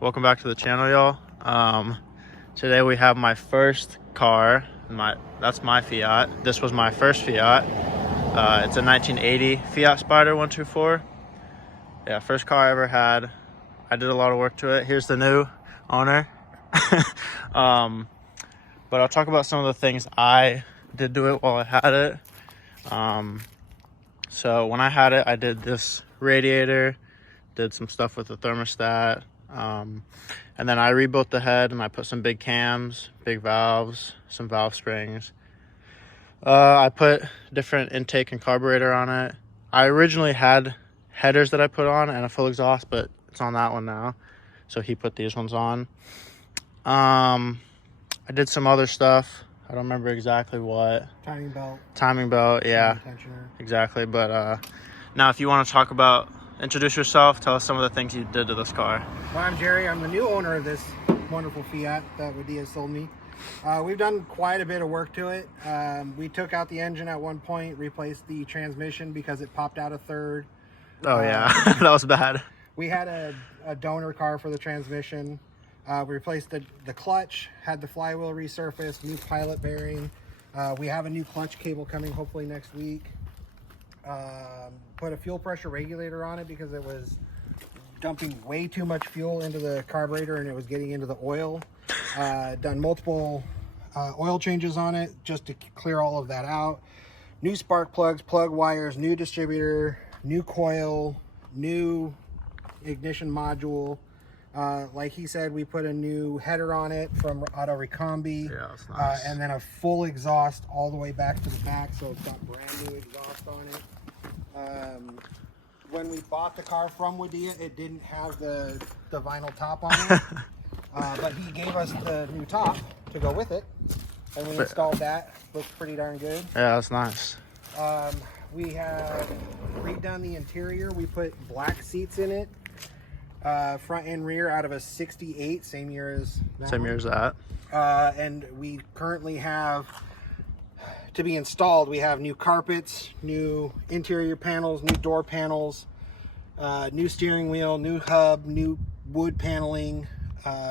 welcome back to the channel, y'all. Today we have my first car. That's my Fiat. This was my first Fiat. It's a 1980 Fiat Spider 124. Yeah, first car I ever had. I did a lot of work to it. Here's the new owner. But I'll talk about some of the things I did to it while I had it. So when I had it, I did this radiator, did some stuff with the thermostat, and then I rebuilt the head and I put some big cams, big valves, some valve springs. I put different intake and carburetor on it. I originally had headers that I put on and a full exhaust, but it's on that one now, so he put these ones on. I did some other stuff. I don't remember exactly what. Timing belt, yeah, exactly. But now if you want to introduce yourself, tell us some of the things you did to this car. Well, I'm Jerry. I'm the new owner of this wonderful Fiat that Wadia sold me. We've done quite a bit of work to it. We took out the engine at one point, replaced the transmission because it popped out a third. Oh yeah, that was bad. We had a donor car for the transmission. We replaced the clutch, had the flywheel resurfaced, new pilot bearing. We have a new clutch cable coming hopefully next week. Put a fuel pressure regulator on it because it was dumping way too much fuel into the carburetor and it was getting into the oil. Done multiple oil changes on it just to clear all of that out. New spark plugs, plug wires, new distributor, new coil, new ignition module. Like he said, we put a new header on it from Auto Recombi. Yeah, that's nice. And then a full exhaust all the way back to the back, so it's got brand new exhaust on it. When we bought the car from Wadia, it didn't have the vinyl top on it, but he gave us the new top to go with it, and we installed that. Looks pretty darn good. Yeah, that's nice. We have redone the interior. We put black seats in it. Front and rear out of a 68, same year as that. And we currently have, to be installed, we have new carpets, new interior panels, new door panels, new steering wheel, new hub, new wood paneling,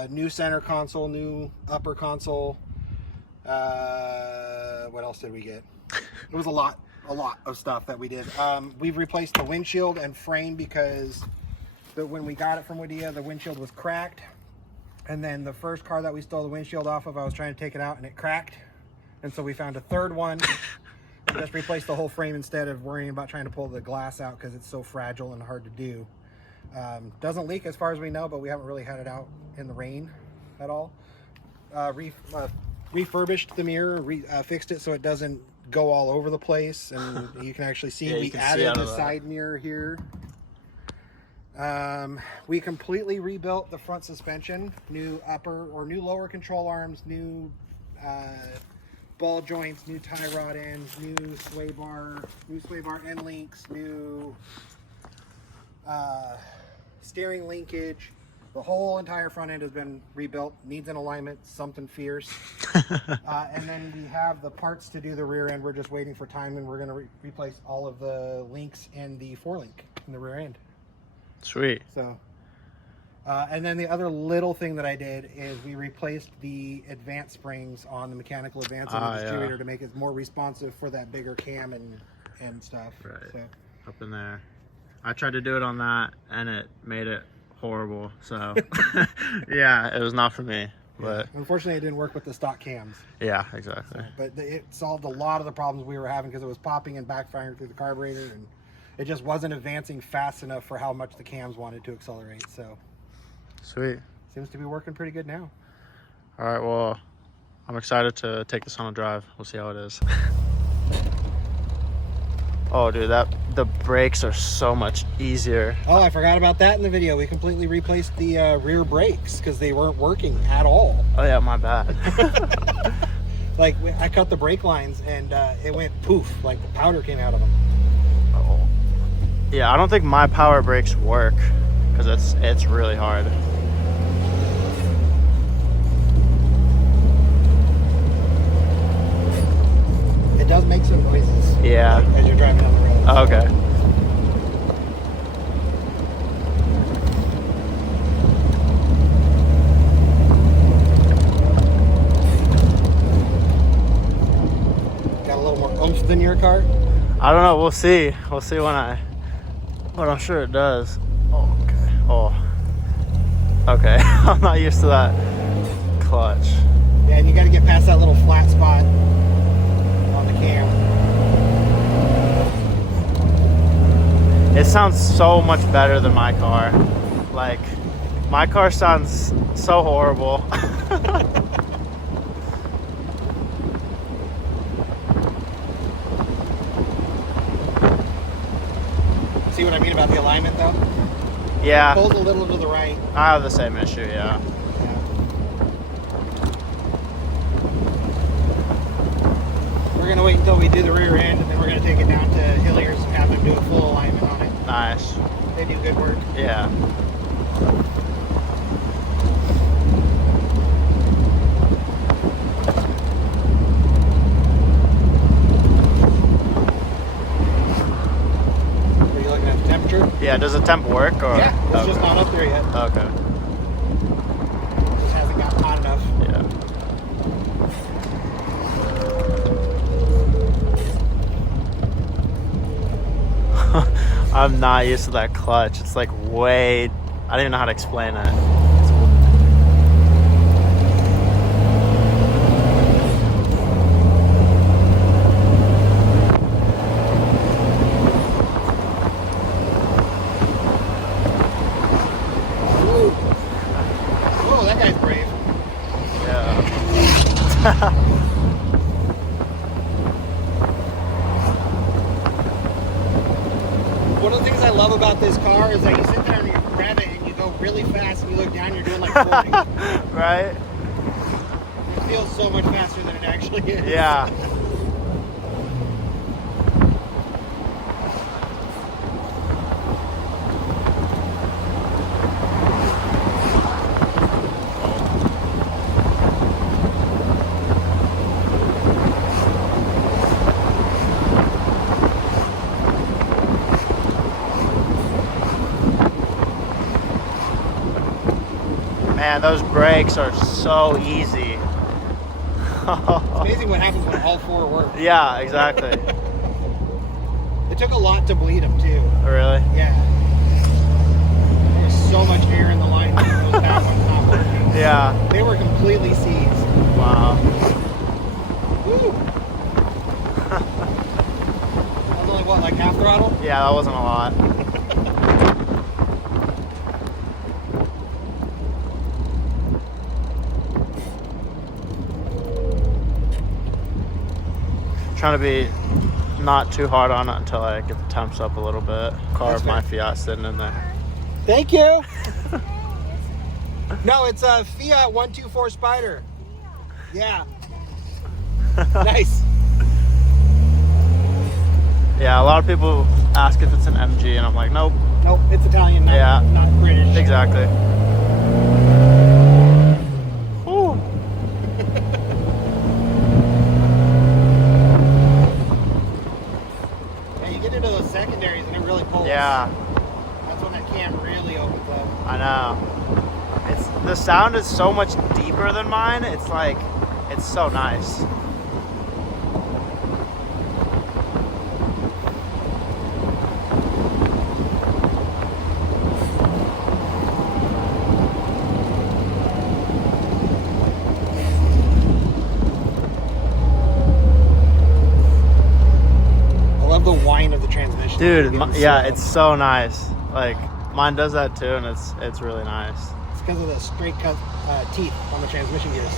new center console, new upper console. What else did we get? It was a lot of stuff that we did. We've replaced the windshield and frame because when we got it from Wadia, the windshield was cracked, and then the first car that we stole the windshield off of, I was trying to take it out and it cracked, and so we found a third one and just replaced the whole frame instead of worrying about trying to pull the glass out because it's so fragile and hard to do. Doesn't leak as far as we know, but we haven't really had it out in the rain at all. Refurbished the mirror, fixed it so it doesn't go all over the place, and you can actually see we added the side mirror here. We completely rebuilt the front suspension, new lower control arms, new ball joints, new tie rod ends, new sway bar end links, new steering linkage. The whole entire front end has been rebuilt, needs an alignment, something fierce. And then we have the parts to do the rear end. We're just waiting for time, and we're going to replace all of the links and the 4-link in the rear end. Sweet. So, and then the other little thing that I did is we replaced the advance springs on the mechanical advance of the distributor to make it more responsive for that bigger cam and stuff. Right. So. Up in there. I tried to do it on that and it made it horrible. So yeah, it was not for me. But unfortunately, it didn't work with the stock cams. Yeah, exactly. So, but it solved a lot of the problems we were having because it was popping and backfiring through the carburetor, and it just wasn't advancing fast enough for how much the cams wanted to accelerate. So sweet. Seems to be working pretty good now. All right, well, I'm excited to take this on a drive. We'll see how it is. Oh, dude, the brakes are so much easier. Oh, I forgot about that in the video. We completely replaced the rear brakes because they weren't working at all. Oh yeah, my bad. Like, I cut the brake lines and it went poof, like the powder came out of them. Oh. Yeah, I don't think my power brakes work because it's really hard. It does make some noises. Yeah. Like, as you're driving down the road. Oh, okay. car? I don't know. We'll see. We'll see but I'm sure it does. Oh, okay. Oh. Okay. I'm not used to that clutch. Yeah, and you got to get past that little flat spot on the cam. It sounds so much better than my car. Like, my car sounds so horrible. See what I mean about the alignment, though? Yeah. It pulls a little to the right. I have the same issue, yeah. We're going to wait until we do the rear end, and then we're going to take it down to Hilliers and have them do a full alignment on it. Nice. They do good work. Yeah. Are you looking at the temperature? Yeah, does the temp work? Or? Yeah, it's Okay. just not up there yet. Okay. It just hasn't gotten hot enough. Yeah. I'm not used to that clutch. It's like I don't even know how to explain it. Oh, that guy's brave. Yeah. One of the things I love about this car is that you sit there and you grab it and you go really fast and you look down, you're doing like 40. Right? It feels so much faster than it actually is. Yeah. Man, those brakes are so easy. It's amazing what happens when all four work. Yeah, exactly. It took a lot to bleed them too. Really? Yeah. There's so much air in the line that those back ones not working. Yeah. They were completely seized. Wow. Woo! That was only what, like half throttle? Yeah, that wasn't a lot. Trying to be not too hard on it until I get the temps up a little bit. Car of my Fiat sitting in there. Thank you. No, it's a Fiat 124 Spider. Yeah. Nice. Yeah, a lot of people ask if it's an MG, and I'm like, nope. Nope, it's Italian, not British. Exactly. Whew. Yeah, you get into those secondaries and it really pulls. Yeah, That's when that cam really opens up. I know. The sound is so much deeper than mine. It's like, it's so nice. The whine of the transmission. Dude, yeah, it's so nice. Like, mine does that too, and it's really nice. It's because of the straight cut teeth on the transmission gears.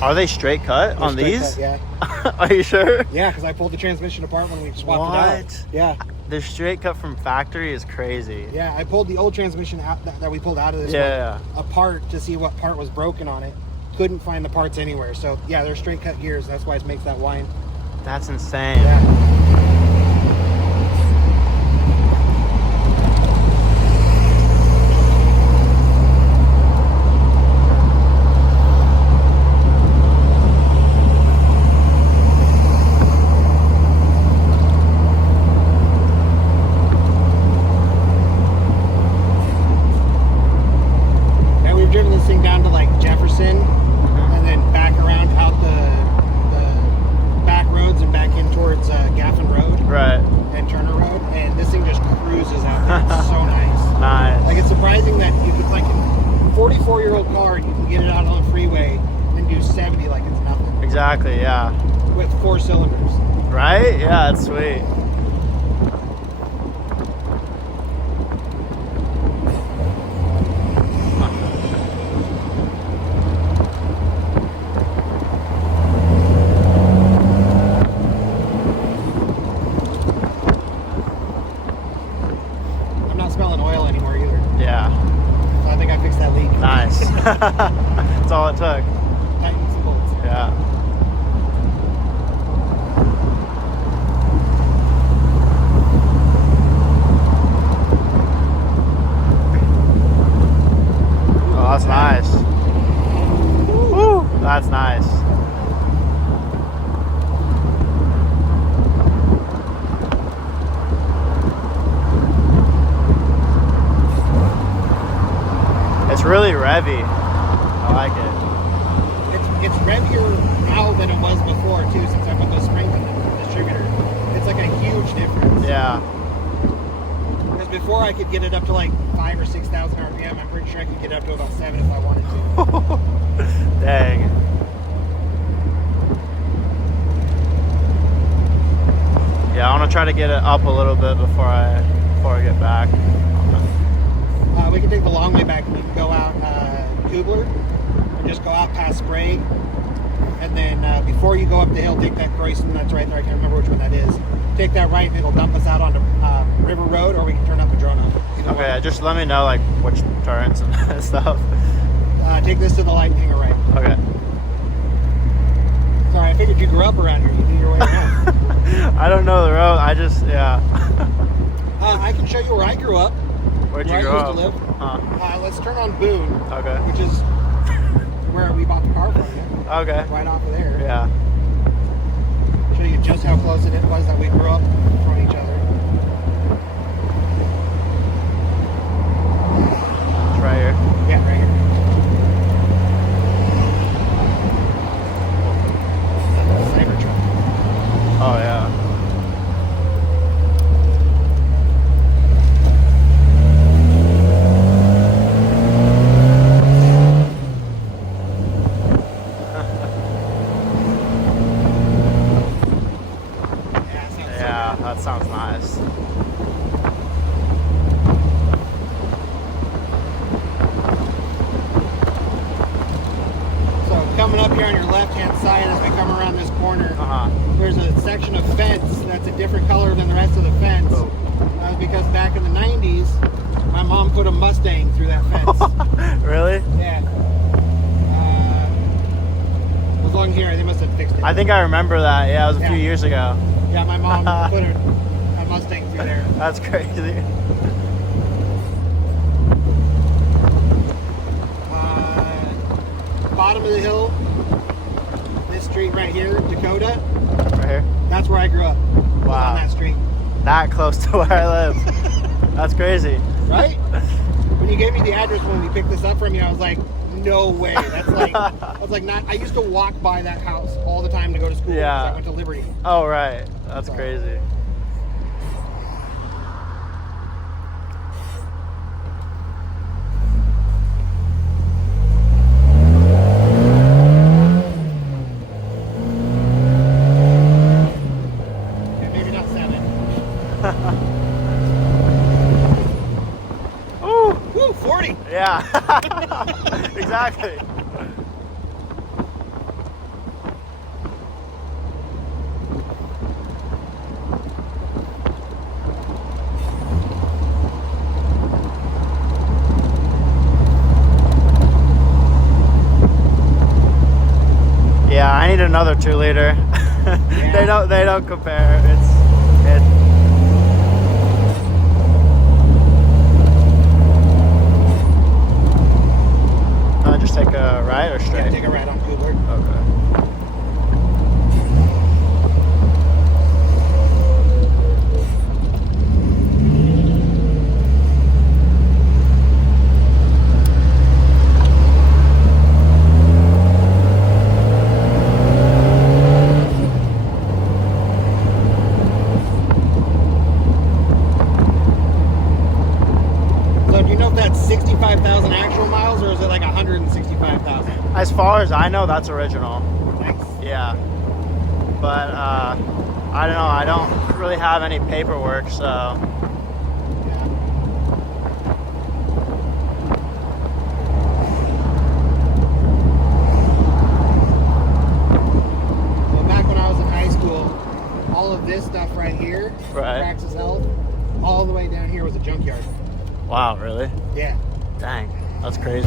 Are they straight cut on these? Cut, yeah. Are you sure? Yeah, because I pulled the transmission apart when we swapped it out. Yeah. The straight cut from factory is crazy. Yeah, I pulled the old transmission out that we pulled out of this one apart to see what part was broken on it. Couldn't find the parts anywhere. So yeah, they're straight cut gears. That's why it makes that whine. That's insane. Yeah. Down to like Jefferson, and then back around out the back roads and back in towards Gaffin Road. 70 like it's nothing. Exactly, yeah. With 4 cylinders. Right? Yeah, that's sweet. I'm not smelling oil anymore either. Yeah. So I think I fixed that leak. Nice. That's all it took. Tighten some bolts. Yeah. Oh, that's nice. Woo, that's nice. It's really revvy. I like it. It's revvier now than it was before too, since I put those springs in the distributor. It's like a huge difference. Yeah. Because before I could get it up to like 5,000 or 6,000 RPM. I'm pretty sure I could get up to about 7 if I wanted to. Dang. Yeah, I want to try to get it up a little bit before I get back. We can take the long way back and we can go out Kubler and just go out past Sprague. And then before you go up the hill, take that Croydon, that's right there, I can't remember which one that is. Take that right and it'll dump us out onto River Road, or we can turn up Madrona. Okay, way. Just let me know like which turns and stuff. Take this to the light and hang a right. Okay. Sorry, I figured you grew up around here. You knew your way around. I don't know the road. I just, yeah. I can show you where I grew up. Where'd you where grow I up? used to live. Let's turn on Boone. Okay. Which is where we bought the car from. Yeah? Okay. Right off of there. Yeah. Show you just how close it was that we grew up from each other. It's right here. Yeah, right here. Cybertruck. Oh yeah. Yeah, that sounds nice. So coming up here on your left-hand side as we come around this corner, there's a section of fence that's a different color than the rest of the fence. Oh. That was because back in the 90s, my mom put a Mustang through that fence. Really? Yeah. It was long here. They must have fixed it. I think I remember that. Yeah, it was a few years ago. Yeah, my mom put a Mustang through there. That's crazy. Bottom of the hill, this street right here, Dakota. Right here? That's where I grew up. Wow. On that street. That close to where I live. That's crazy. Right? When you gave me the address when we picked this up from you, I was like, no way. That's like, I was like, not. I used to walk by that house all the time to go to school. Yeah. I went to Liberty. Oh, right. That's crazy. Yeah, maybe not 7. Ooh. Woo, 40. Yeah. Exactly. Yeah, I need another 2-liter. Yeah. They don't compare. Just take a right or straight? Yeah, take a right on Kubler. Okay. So do you know if that's 65,000 actual original miles, or is it like 165,000? As far as I know, that's original. Nice. Yeah. But I don't know. I don't really have any paperwork, so. This stuff right here, right, Praxis Health, all the way down here was a junkyard. Wow, really? Yeah. Dang, that's crazy.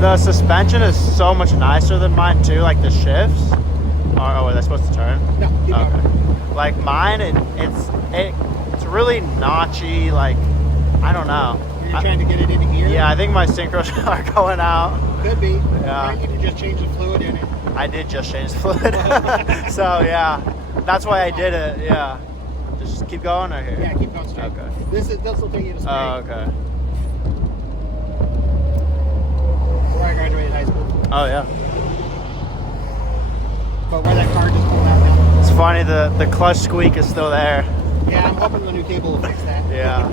The suspension is so much nicer than mine too, like the shifts. Oh, are they supposed to turn? No, keep okay. going. Like mine, it's really notchy, like, I don't know. You're trying to get it into gear? Yeah, I think my synchros are going out. Could be. Yeah. You might need to just change the fluid in it. I did just change the fluid. So, yeah. That's why I did it, yeah. Just keep going or here? Yeah, keep going straight. Okay. This will take you to straight. Oh, okay. Where I graduated high school. Oh, yeah. But where that car just pulled out now. It's funny, the clutch squeak is still there. Yeah, I'm hoping the new cable will fix that. Yeah.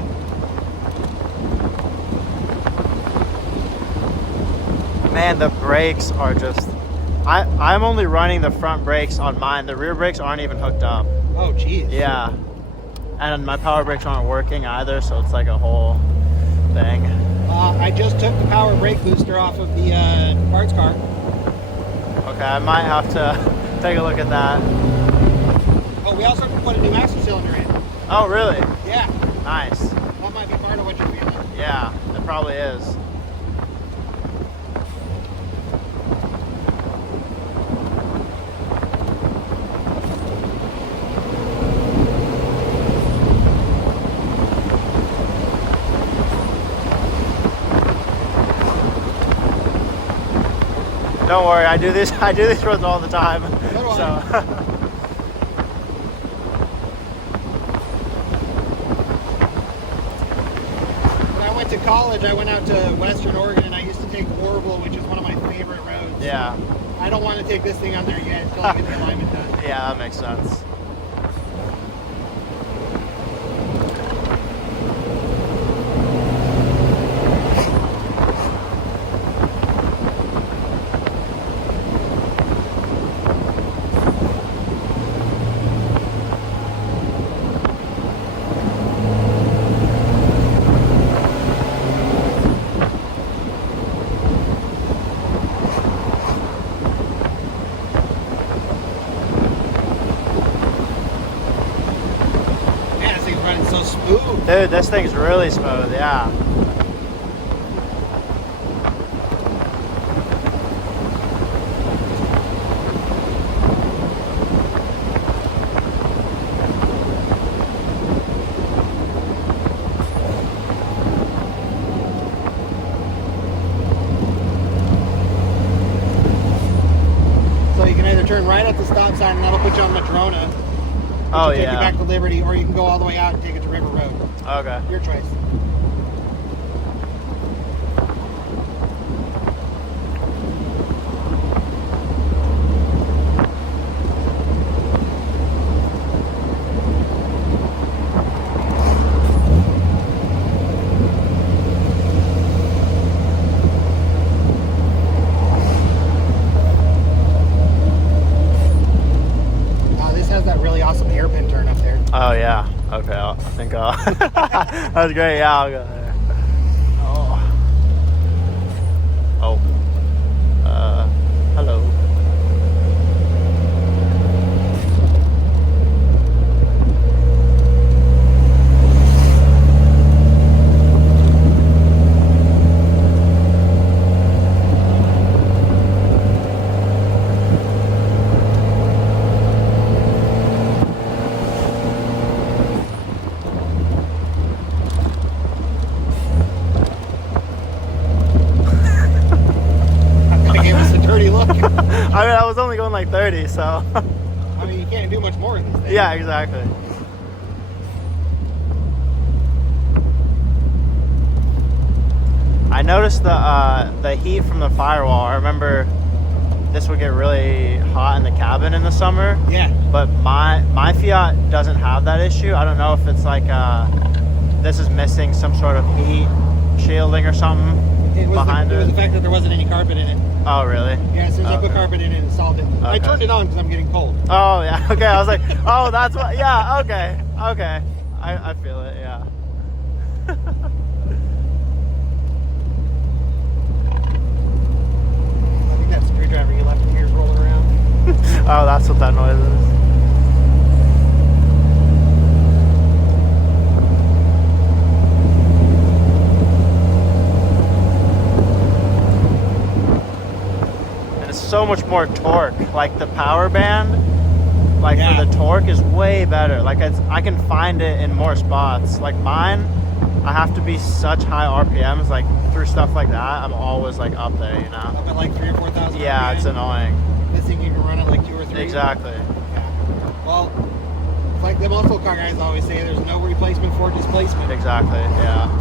Man, the brakes are just... I'm only running the front brakes on mine. The rear brakes aren't even hooked up. Oh, geez. Yeah. And my power brakes aren't working either, so it's like a whole thing. I just took the power brake booster off of the parts car. Okay, I might have to take a look at that. Oh, we also have to put a new master cylinder in. Oh, really? Yeah. Nice. That might be part of what you're feeling. Yeah, it probably is. Don't worry, I do these roads all the time. So. When I went to college, I went out to Western Oregon, and I used to take Orville, which is one of my favorite roads. Yeah. I don't want to take this thing on there yet until I get the alignment done. Yeah, that makes sense. Dude, this thing's really smooth, yeah. So you can either turn right at the stop sign and that'll put you on Madrona. Oh, take yeah. you back to Liberty, or you can go all the way out and take it to River Road. Okay. Your choice. This has that really awesome hairpin turn up there. Oh, yeah. Okay, I think that was great. Yeah, I'll go there. Oh. Oh. Hello. I mean, I was only going like 30, so. I mean, you can't do much more in this thing. Yeah, exactly. I noticed the heat from the firewall. I remember this would get really hot in the cabin in the summer. Yeah. But my Fiat doesn't have that issue. I don't know if it's like this is missing some sort of heat shielding or something behind it. It was the fact that there wasn't any carpet in it. Oh, really? Yeah, as soon as I put carpet in it and installed it. I turned it on because I'm getting cold. Oh, yeah. Okay. I was like, oh, that's what. Yeah. Okay. Okay. I feel it. Yeah. I think that screwdriver you left in here is rolling around. Oh, that's what that noise is. So much more torque. Like the power band, like for the torque is way better. Like I can find it in more spots. Like mine, I have to be such high RPMs. Like through stuff like that, I'm always like up there, you know. Up at like 3,000 or 4,000. Yeah, it's annoying. This thing you can run at like 2 or 3. Exactly. Yeah. Well, it's like the muscle car guys always say, there's no replacement for displacement. Exactly. Yeah.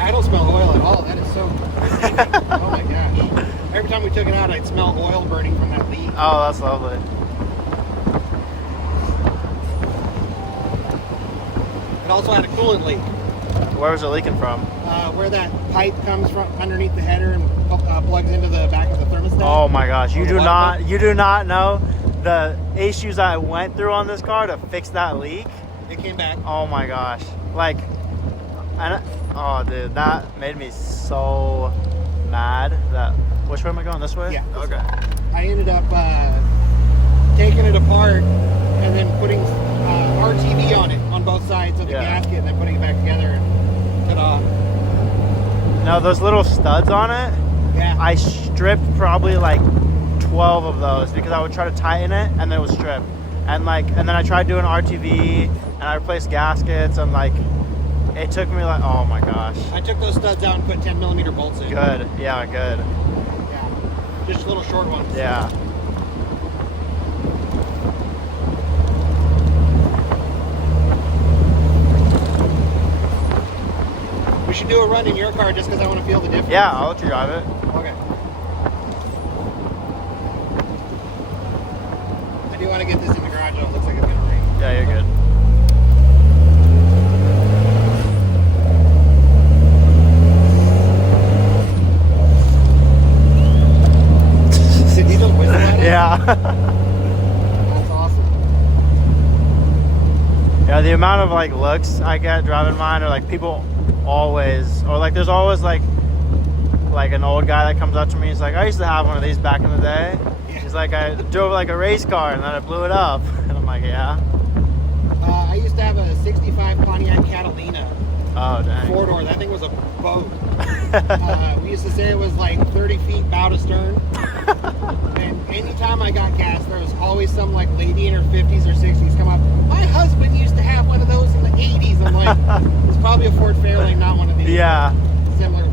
I don't smell oil at all. That is so. Oh my gosh! Every time we took it out, I'd smell oil burning from that leak. Oh, that's lovely. It also had a coolant leak. Where was it leaking from? Where that pipe comes from underneath the header and plugs into the back of the thermostat. Oh my gosh! You do not know the issues I went through on this car to fix that leak. It came back. Oh my gosh! Like, oh dude, that made me so mad. That which way am I going? This way? Yeah. Okay. I ended up taking it apart and then putting RTV on it on both sides of the gasket, and then putting it back together and cut off. Now those little studs on it. Yeah. I stripped probably like 12 of those because I would try to tighten it and then it would strip. And then I tried doing RTV and I replaced gaskets and like it took me like, oh my gosh. I took those studs out and put 10mm bolts in. Good. Yeah, good. Yeah. Just little short ones. Yeah. We should do a run in your car just because I want to feel the difference. Yeah, I'll let you drive it. Okay. I do want to get this in the garage though. It looks like it's going to rain. Yeah, you're good. Did you just whistle at it? Yeah. That's awesome. Yeah, the amount of like looks I get driving mine are like people always, or like there's always like an old guy that comes up to me. He's like, I used to have one of these back in the day. Yeah. He's like, I drove like a race car and then I blew it up. And I'm like, yeah. I used to have a 65 Pontiac Catalina. Oh, dang. 4-door. That thing was a boat. We used to say it was like 30 feet bow to stern. And anytime I got gas, there was always some like lady in her 50s or 60s come up. My husband used to have one of those in the 80s. I'm like, it's probably a Ford Fairlane, not one of these. Yeah. Similar